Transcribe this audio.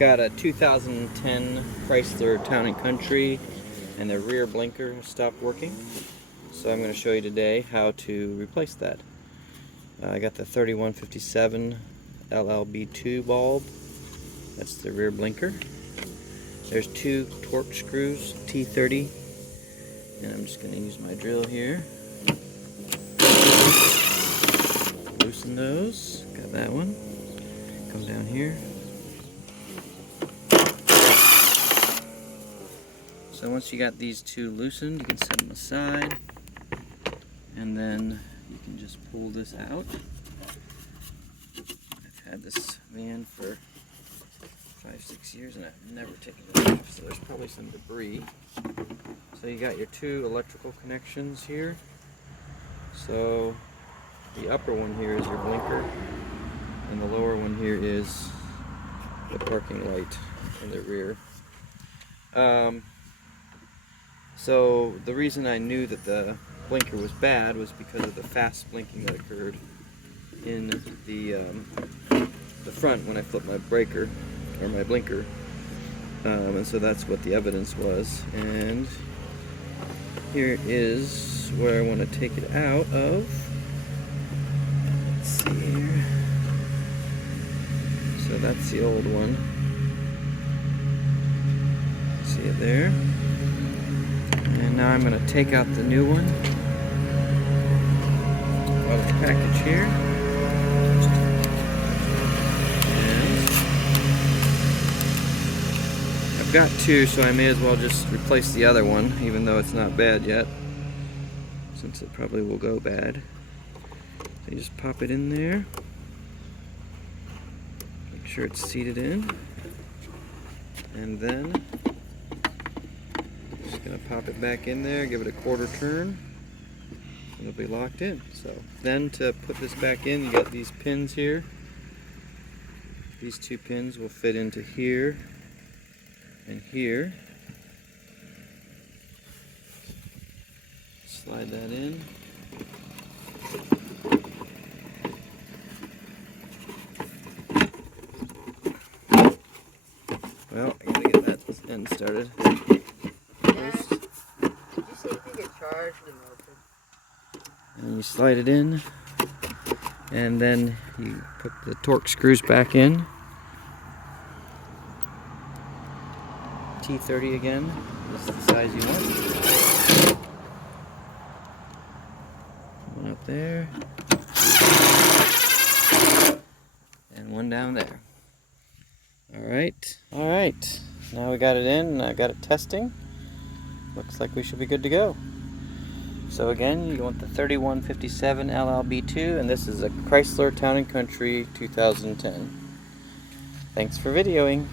Got a 2010 Chrysler Town and Country, and the rear blinker stopped working. So I'm going to show you today how to replace that. I got the 3157 LLB2 bulb. That's the rear blinker. There's two torque screws, T30, and I'm just going to use my drill here. Loosen those. Got that one. Come down here. So once you got these two loosened, you can set them aside, and then you can just pull this out. I've had this van for 5-6 years and I've never taken it off, so there's probably some debris. So you got your two electrical connections here. So the upper one here is your blinker, and the lower one here is the parking light in the rear. So the reason I knew that the blinker was bad was because of the fast blinking that occurred in the front when I flipped my breaker or my blinker, and so that's what the evidence was. And here is where I want to take it out of. Let's see here. So that's the old one. See it there? And now I'm going to take out the new one out of the package here. And I've got two, so I may as well just replace the other one, even though it's not bad yet, since it probably will go bad. So you just pop it in there. Make sure it's seated in. And then gonna pop it back in there, give it a quarter turn, and it'll be locked in. So then to put this back in, you got these pins here. These two pins will fit into here and here. Slide that in. Well, I gotta get that end started. And you slide it in, and then you put the torque screws back in. T30 again. This is the size you want. One up there, and one down there. Alright. Now we got it in, and I got it testing. Looks like we should be good to go. So again, you want the 3157 LLB2, and this is a Chrysler Town & Country 2010. Thanks for videoing.